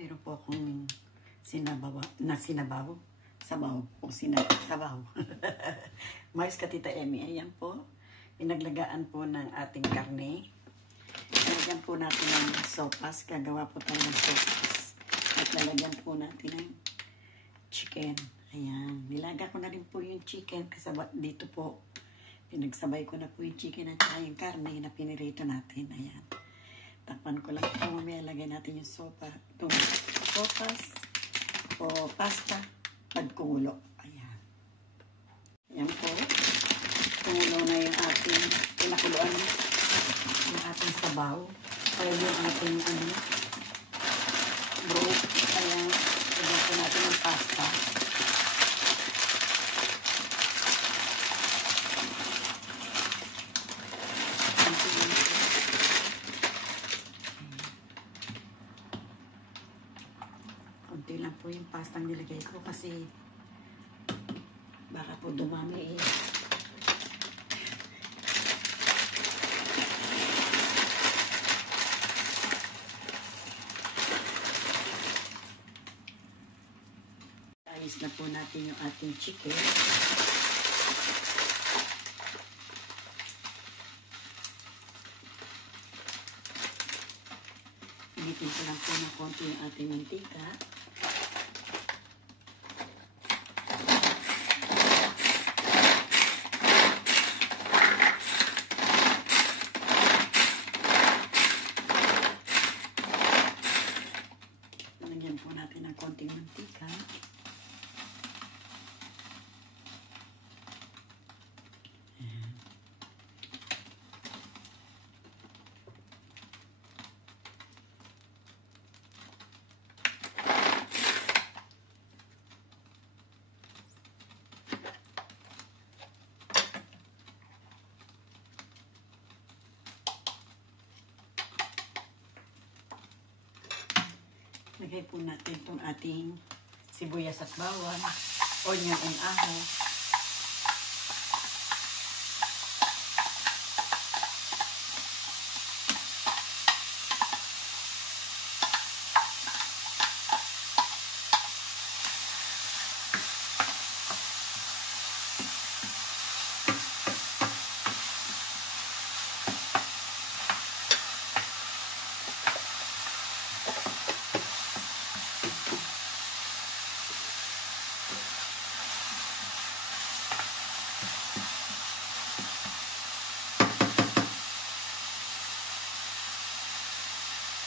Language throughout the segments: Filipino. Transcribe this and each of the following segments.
meron po akong sabaw. Mais ka, Tita Emmy. Ayan po. Pinaglagaan po ng ating karne. Lalagyan po natin ng sopas. Gagawa po tayo ng sopas. At lalagyan po natin ng chicken. Ayan. Nilaga ko na rin po yung chicken kasi dito po. Pinagsabay ko na po yung chicken at saka yung karne na pinirito natin. Ayan. Takpan ko lang po. Mamaya lagay natin yung sopas o pasta pag kumulo. Ayan. Ayan po. Kumulo na yung ating pinakuluan. Yung ating sabaw. Kaya yung ating broth. Ayan. Lagyan po natin yung pasta. Kunti lang po yung pastang nilagay ko kasi baka po dumami eh. Ayos na po natin yung ating chicken. Initin ko lang po ng konti yung ating mantika. Lagyan po natin ng konting mantika. Lagay po natin itong ating sibuyas at bawang, onion and ahos.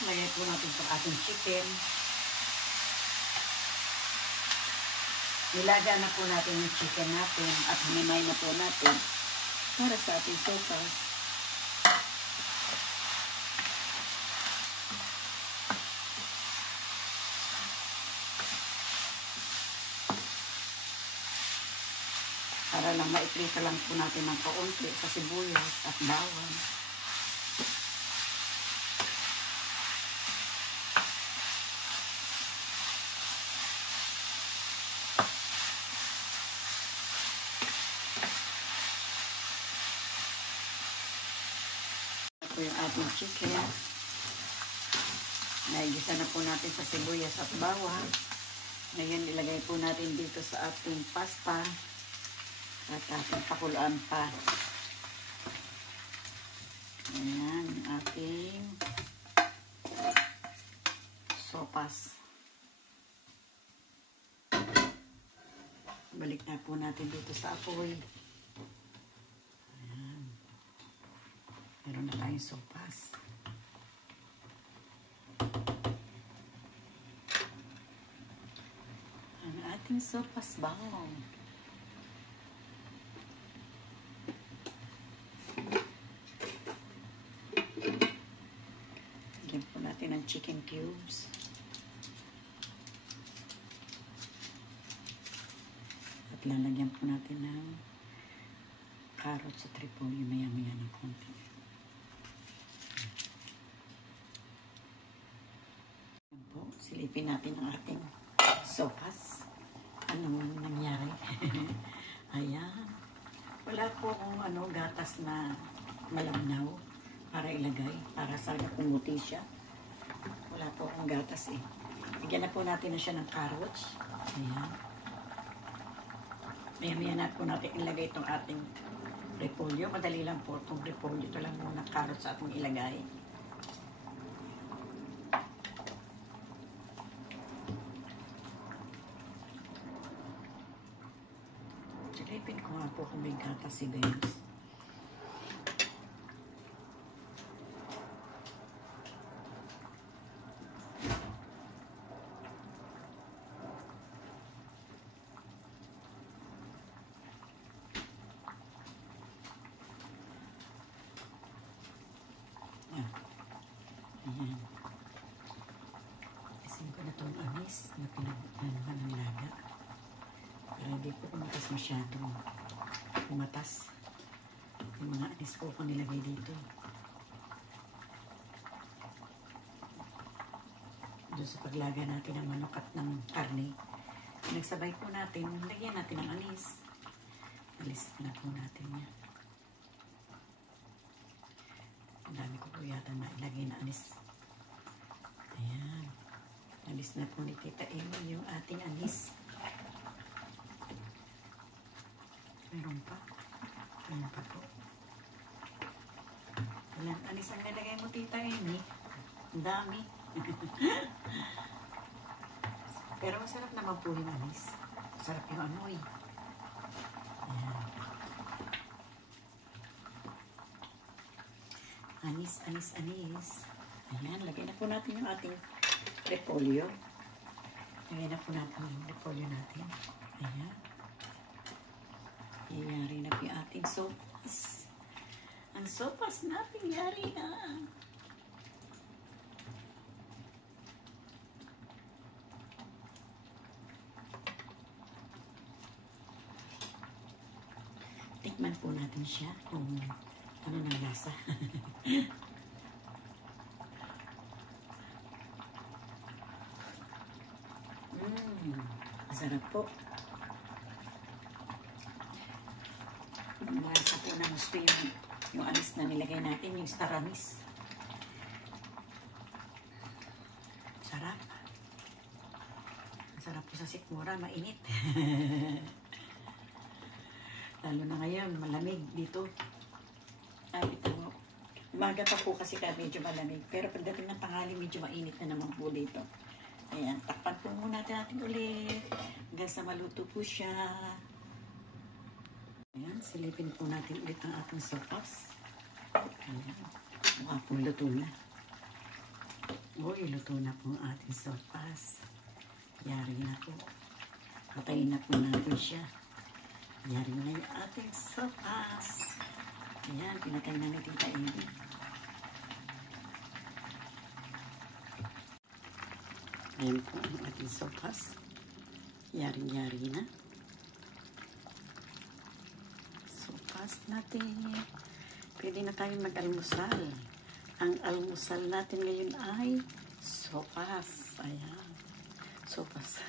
Lagay po natin itong ating chicken. Nilaga na po natin yung chicken natin at hinimay na po natin para sa ating sopas. Para lang maiprito lang po natin ng kaunti sa sibuyas at bawang. Ito yung ating chicken. Naigisa na po natin sa sibuyas at bawang. Ngayon ilagay po natin dito sa ating pasta at ating pakuluan pa. Ayan yung ating sopas. Balik na po natin dito sa apoy. Meron na tayong sopas. Ang ating sopas baong. Lagyan po natin ng chicken cubes. At lalagyan po natin ng carrots at repolyo maya-maya ng konti. Silipin natin ang ating sopas. Anong nangyari? Ayan. Wala po akong gatas na malabnaw para ilagay. Para sana kumuti siya. Wala po akong gatas eh. Bigyan na po natin na siya ng carrots. Ayan. Maya-maya na po natin ilagay itong ating repolyo. Madali lang po itong repolyo. Ito lang muna carrots sa ating ilagay. Silipin ko nga po kung may gatas si Benz. Ayan. Isin ko na itong anis na pinagpanuhan ng laga. Para hindi po kumatas masyado. Kumatas. Yung mga anis ko nilagay dito. Doon sa paglaga natin ng manok at ng karne. Nagsabay po natin, lagyan natin ng anis. Alis na po natin yan. Ang dami ko po yata na ilagay na anis. Ayan. Alis na po ni Tita Amy yung ating anis. Meron pa. Meron pa po. Ilang anis ang nilagay mo, Tita Amy? Ang dami. Pero masarap naman po yung anis. Masarap yung amoy. Ayan. Anis, anis, anis. Ayan, lagay na po natin yung ating repolyo. Lagay na po natin yung repolyo natin. Ayan. Yari na po yung ating sopas. Ang sopas natin, yari na. Tikman po natin siya kung ano ng lasa. Masarap po. Malasa po na gusto yung anis na nilagay natin, yung star anise. Sarap. Masarap po sa sikmura, mainit. Lalo na ngayon, malamig dito. Ay, ito mo. Umaga pa po kasi medyo malamig. Pero pagdating ng tanghali, medyo mainit na naman po dito. Ayan, takpan po muna natin ulit. Hanggang sa maluto po siya. Ayan, silipin po natin ulit ang ating sopas. Ayan, mukha po luto na. Uy, luto na po ang ating sopas. Yari na po. Patayin na po natin siya. Yari na yung ating sopas. Ayan, pinatay na ni Tita Amy. Ayan po ang ating sopas. Yari-yari na. Sopas natin. Pwede na tayong mag-almusal. Ang almusal natin ngayon ay sopas. Ayan. Sopas.